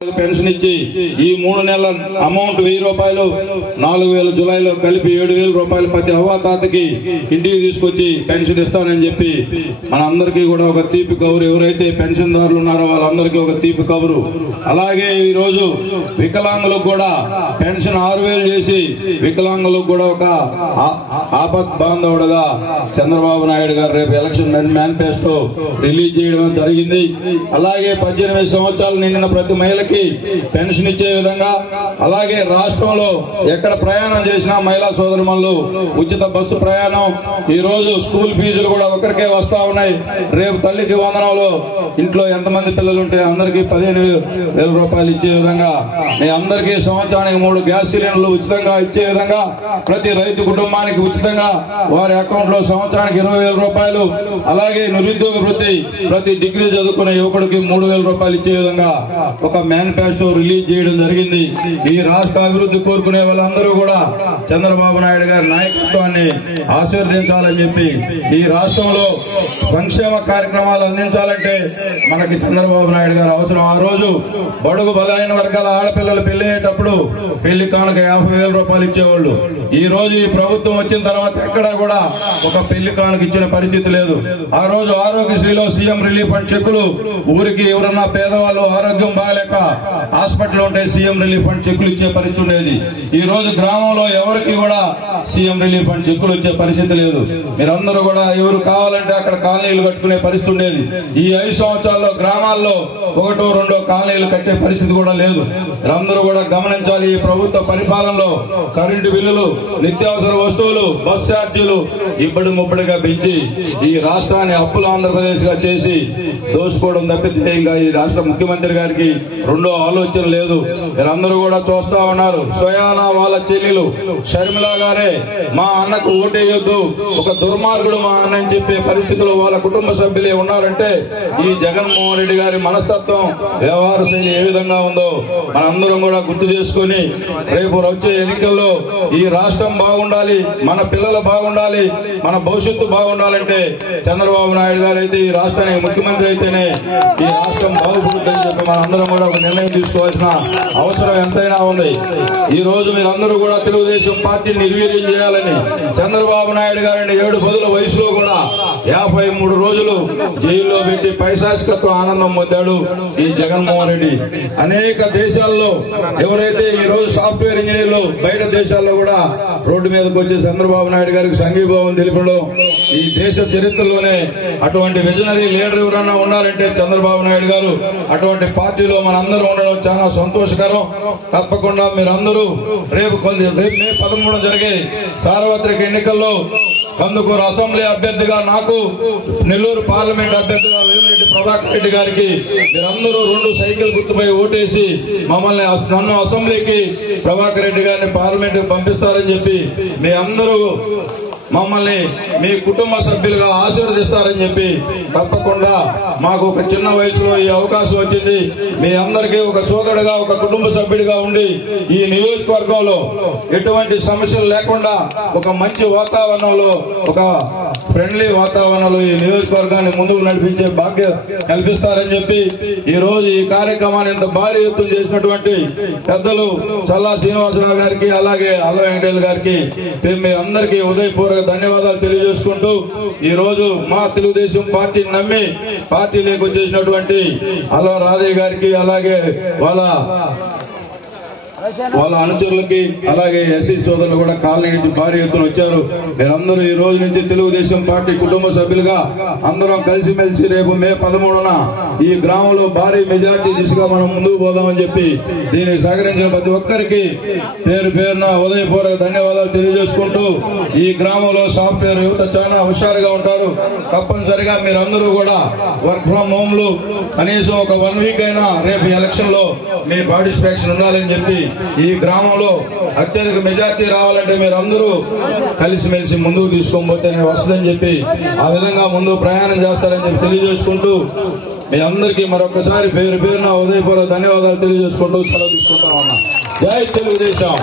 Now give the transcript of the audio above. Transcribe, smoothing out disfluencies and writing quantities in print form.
Pension ఇచ్చి ఈ 3 నెలల అమౌంట్ 1000 రూపాయలు 4000 జూలైలో కలిపి 7000 రూపాయలు ప్రతి అవ్వాతాతకి ఇంటికి తీసుకొచ్చి పెన్షన్ ఇస్తానని చెప్పి మన అందరికీ కూడా ఒక తీపి కబురు. ఎవరైతే పెన్షన్దారులు ఉన్నారో వాళ్ళందరికీ ఒక తీపి కబురు. అలాగే ఈ రోజు వికలాంగులకు కూడా పెన్షన్ 6000 చేసి వికలాంగులకు కూడా ఒక ఆపత్ బాంధవుడుగా చంద్రబాబు నాయుడు గారు రేపు ఎలక్షన్ మేనిఫెస్టో రిలీజ్ చేయడం జరిగింది. అలాగే 18 సంవత్సరాలు నిండిన ప్రతి మహిళకి పెన్షన్ ఇచ్చే విధంగా, అలాగే రాష్ట్రంలో ఎక్కడ ప్రయాణం చేసినా మహిళా సోదరుమణులు ఉచిత బస్సు ప్రయాణం. ఈ రోజు స్కూల్ ఫీజులు కూడా ఒకరికే వస్తా ఉన్నాయి. రేపు తల్లికి వందనంలో ఇంట్లో ఎంతమంది పిల్లలు ఉంటే అందరికీ 15,000 రూపాయలు ఇచ్చే విధంగా, మీ అందరికీ సంవత్సరానికి 3 గ్యాస్ సిలిండర్లు ఉచితంగా ఇచ్చే విధంగా, ప్రతి రైతు కుటుంబానికి ఉచితంగా వారి అకౌంట్ లో సంవత్సరానికి 20,000 రూపాయలు, అలాగే నిరుద్యోగ వృత్తి ప్రతి డిగ్రీ చదువుకునే యువకుడికి 3,000 రూపాయలు ఇచ్చే విధంగా ఒక మేనిఫెస్టో రిలీజ్ చేయడం జరిగింది. ఈ రాష్ట్ర అభివృద్ధి కోరుకునే వాళ్ళందరూ కూడా చంద్రబాబు నాయుడు గారి నాయకత్వాన్ని ఆశీర్వదించాలని చెప్పి, ఈ రాష్ట్రంలో సంక్షేమ కార్యక్రమాలు అందించాలంటే మనకి చంద్రబాబు నాయుడు గారు అవసరం. ఆ రోజు బడుగు బలైన వర్గాల ఆడపిల్లలు పెళ్లి అయ్యేటప్పుడు పెళ్లి కానుక 50,000 రూపాయలు ఇచ్చేవాళ్ళు. ఈ రోజు ఈ ప్రభుత్వం వచ్చిన తర్వాత ఎక్కడా కూడా ఒక పెళ్లి కానుక ఇచ్చిన పరిస్థితి లేదు. ఆ రోజు ఆరోగ్యశ్రీలో సీఎం రిలీఫ్ ఫండ్ చెక్కులు ఊరికి ఎవరన్నా పేదవాళ్ళు ఆరోగ్యం బాగాలేక హాస్పిటల్ ఉంటే సీఎం రిలీఫ్ ఫండ్ చెక్కులు ఇచ్చే పరిస్థితి ఉండేది. ఈ రోజు గ్రామంలో ఎవరికి కూడా సీఎం రిలీఫ్ ఫండ్ చెక్కులు వచ్చే పరిస్థితి లేదు. మీరందరూ కూడా ఎవరు కావాలంటే అక్కడ కాలనీలు కట్టుకునే పరిస్థితి ఉండేది. ఈ 5 సంవత్సరాల్లో గ్రామాల్లో 1-2 కాలనీలు కట్టే పరిస్థితి కూడా లేదు. మీరందరూ కూడా గమనించాలి. ఈ ప్రభుత్వ పరిపాలనలో కరెంటు బిల్లులు, నిత్యావసర వస్తువులు, బస్ ఛార్జీలు ఇబ్బడి ముబ్బడిగా పెంచి ఈ రాష్ట్రాన్ని అప్పుల ఆంధ్రప్రదేశ్ గా చేసి దోసుకోవడం తప్పితే ఇంకా ఈ రాష్ట్ర ముఖ్యమంత్రి గారికి రెండో ఆలోచన లేదు. మీరందరూ కూడా చూస్తా ఉన్నారు. స్వయానా వాళ్ళ చెల్లెలు షర్మిల గారే మా అన్నకు ఓటేయొద్దు, ఒక దుర్మార్గుడు మా అన్న అని చెప్పే పరిస్థితుల్లో వాళ్ళ కుటుంబ సభ్యులే ఉన్నారంటే ఈ జగన్మోహన్ రెడ్డి గారి మనస్తత్వం, వ్యవహార శైలి ఏ విధంగా ఉందో మనందరం కూడా గుర్తు చేసుకుని రేపు వచ్చే ఎన్నికల్లో ఈ రాష్ట్రం బాగుండాలి, మన పిల్లలు బాగుండాలి, మన భవిష్యత్తు బాగుండాలంటే చంద్రబాబు నాయుడు గారు అయితే ఈ రాష్ట్రానికి ముఖ్యమంత్రి అయితేనే ఈ రాష్ట్రం బాగుపడుతుందని చెప్పి మనందరం కూడా ఒక నిర్ణయం తీసుకోవాల్సిన అవసరం ఎంతైనా ఉంది. ఈ రోజు మీరందరూ కూడా తెలుగుదేశం పార్టీని నిర్వీర్యం చేయాలని చంద్రబాబు నాయుడు గారిని 7 పదుల వయసులో కూడా 53 రోజులు జైల్లో పెట్టి పైశాచికత్వం ఆనందం పొందాడు ఈ జగన్మోహన్ రెడ్డి. అనేక దేశాల్లో ఎవరైతే ఈ రోజు సాఫ్ట్వేర్ ఇంజనీర్లు బయట దేశాల్లో కూడా రోడ్డు మీదకి వచ్చి చంద్రబాబు నాయుడు గారికి సంఘీభావం తెలిపడం ఈ దేశ చరిత్రలోనే అటువంటి విజనరీ లీడర్ ఎవరన్నా ఉండాలంటే చంద్రబాబు నాయుడు గారు. అటువంటి పార్టీలో మనందరూ ఉండడం చాలా సంతోషకరం. తప్పకుండా మీరందరూ రేపు మే 13 జరిగే సార్వత్రిక ఎన్నికల్లో కందుకూరు అసెంబ్లీ అభ్యర్థిగా నాకు, నెల్లూరు పార్లమెంట్ అభ్యర్థిగా వేమిరెడ్డి ప్రభాకర్ రెడ్డి గారికి మీరందరూ 2 సైకిల్ గుర్తుపై ఓటేసి నన్ను అసెంబ్లీకి, ప్రభాకర్ రెడ్డి గారిని పార్లమెంట్ కి పంపిస్తారని చెప్పి మీ అందరూ మమ్మల్ని మీ కుటుంబ సభ్యులుగా ఆశీర్వదిస్తారని చెప్పి, తప్పకుండా మాకు ఒక చిన్న వయసులో ఈ అవకాశం వచ్చింది. మీ అందరికీ ఒక సోదరుడిగా, ఒక కుటుంబ సభ్యుడిగా ఉండి ఈ నియోజకవర్గంలో ఎటువంటి సమస్యలు లేకుండా ఒక మంచి వాతావరణంలో, ఒక ఫ్రెండ్లీ వాతావరణంలో ఈ నియోజకవర్గాన్ని ముందుకు నడిపించే భాగ్యం కల్పిస్తారని చెప్పి ఈ రోజు ఈ కార్యక్రమాన్ని ఇంత భారీ ఎత్తున చేసినటువంటి పెద్దలు చల్లా శ్రీనివాసరావు గారికి, అలాగే అల్ల వెంకటేశ్వర గారికి మీ అందరికీ ఉదయపూర్వక ధన్యవాదాలు తెలియజేసుకుంటూ ఈ రోజు మా తెలుగుదేశం పార్టీని నమ్మి పార్టీలోకి వచ్చేసినటువంటి అల్ల రాధయ్య గారికి, అలాగే వాళ్ళ అనుచరులకి, అలాగే ఎస్సీ సోదరులు కూడా కాలనీ నుంచి భారీ ఎత్తున వచ్చారు. మీరందరూ ఈ రోజు నుంచి తెలుగుదేశం పార్టీ కుటుంబ సభ్యులుగా అందరం కలిసిమెలిసి రేపు మే 13న ఈ గ్రామంలో భారీ మెజార్టీ దిశగా మనం ముందుకు పోదామని చెప్పి దీనికి సహకరించిన ప్రతి ఒక్కరికి పేరు పేరున ఉదయపూర్వక ధన్యవాదాలు తెలియజేసుకుంటూ, ఈ గ్రామంలో సాఫ్ట్వేర్ యువత చాలా హుషారుగా ఉంటారు. తప్పనిసరిగా మీరందరూ కూడా వర్క్ ఫ్రం హోమ్లు కనీసం ఒక 1 వీక్ అయినా రేపు ఎలక్షన్ లో మీ పార్టిసిపేషన్ ఉండాలని చెప్పి, ఈ గ్రామంలో అత్యధిక మెజార్టీ రావాలంటే మీరందరూ కలిసిమెలిసి ముందుకు తీసుకోబోతేనే వస్తుందని చెప్పి ఆ విధంగా ముందు ప్రయాణం చేస్తారని చెప్పి తెలియజేసుకుంటూ మీ అందరికీ మరొకసారి పేరు పేరున ఉదయపూర్వక ధన్యవాదాలు తెలియజేసుకుంటూ సెలవు తీసుకుంటా ఉన్నా. జై తెలుగుదేశం.